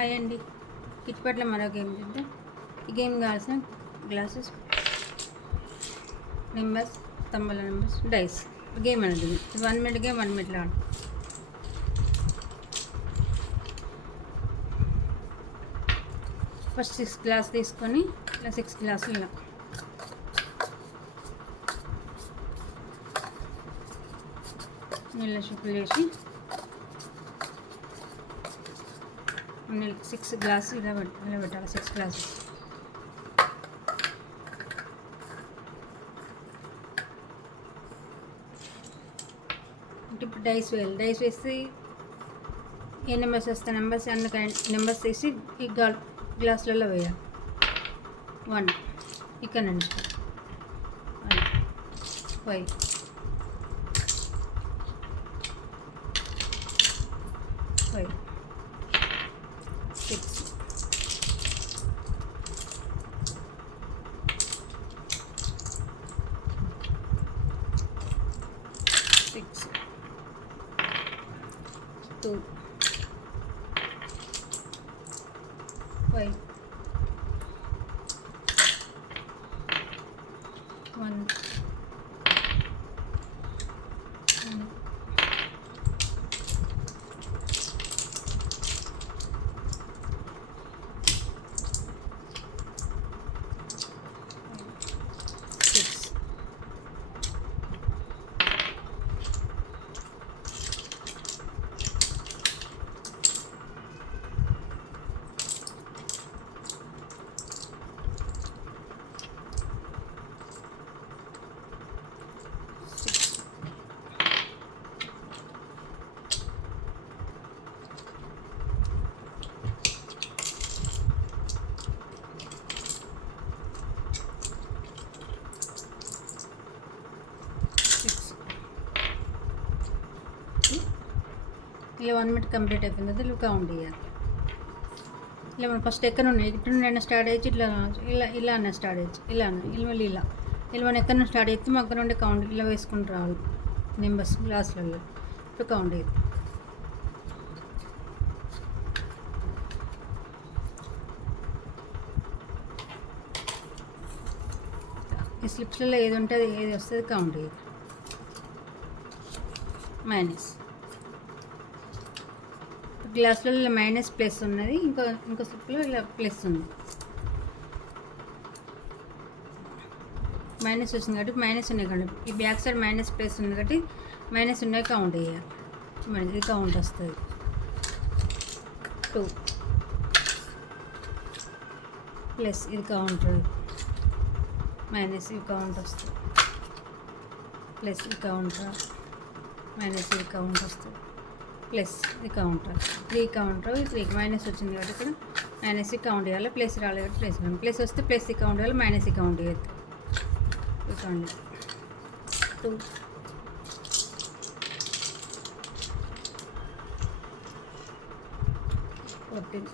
హాయ్ అండి. కిట్పట్ల మరో గేమ్ చూద్దాం. ఈ గేమ్ కావాల్సిన గ్లాసెస్, నెంబర్స్, స్తంభాల నెంబర్స్, డైస్. గేమ్ అనేది 1 minute గేమ్, 1 minute ఆడు. ఫస్ట్ 6 గ్లాస్ తీసుకొని ఇలా 6 గ్లాసులు ఇలా నీళ్ళ షుప్పులు వేసి 6 గ్లాసులు ఇలా పెట్టాలి. 6 గ్లాసులు ఇప్పుడు డైస్ వేయాలి. డైస్ వేసి ఏ నెంబర్స్ వస్తే నెంబర్స్ అన్ని నెంబర్స్ తీసి ఈ గ్లాసులలో వేయాలి. 1 ఇక్కడ నుండి 5 5 6 6 2 5 1 ఇలా 1 minute కంప్లీట్ అయిపోయింది. అది కౌంట్ చేయాలి. ఇలా మనం ఫస్ట్ ఎక్కడ ఉన్నాయి ఇటు నుండి స్టార్ట్ అయ్యి ఇట్లా ఇలా ఇలా అన్న స్టార్ట్ అయ్యి ఇలా మళ్ళీ ఇలా మనం ఎక్కడ నుండి స్టార్ట్ అయితే అక్కడ నుండి కౌంట్ ఇలా వేసుకుంటూ రావాలి. నెంబర్స్ గ్లాసులలో ఇప్పుడు కౌంట్ అయ్యింది. ఈ స్లిప్స్లలో ఏది ఉంటుంది ఏది వస్తుంది కౌంట్ అయ్యేది. మైనస్ గ్లాసులలో ఇలా మైనస్ ప్లస్ ఉన్నది. ఇంకో స్లిప్లో ఇలా ప్లస్ ఉంది. మైనస్ వచ్చింది కాబట్టి మైనస్ ఉన్నాయి కాబట్టి ఈ బ్యాక్ సైడ్ మైనస్ ప్లస్ ఉంది కాబట్టి మైనస్ ఉన్నాయి కౌంట్ చేయాలి. ఇది కౌంట్ వస్తుంది. 2 ప్లస్ ఇది కౌంట్, మైనస్ ఇది కౌంట్ వస్తుంది, ప్లస్ ఇది కౌంటర్, మైనస్ ఇది కౌంట్ వస్తుంది, ప్లస్ ఇది కౌంటర్. 3 కౌంటర్ 3 మైనస్ వచ్చింది కాబట్టి ఇక్కడ మైనస్ కౌంట్ చేయాలి. ప్లస్ రాలేదు కాబట్టి ప్లస్ ప్లస్ వస్తే ప్లస్ కౌంట్ చేయాలి, మైనస్ కౌంట్ చేయొద్దు. కౌంట్ 2 14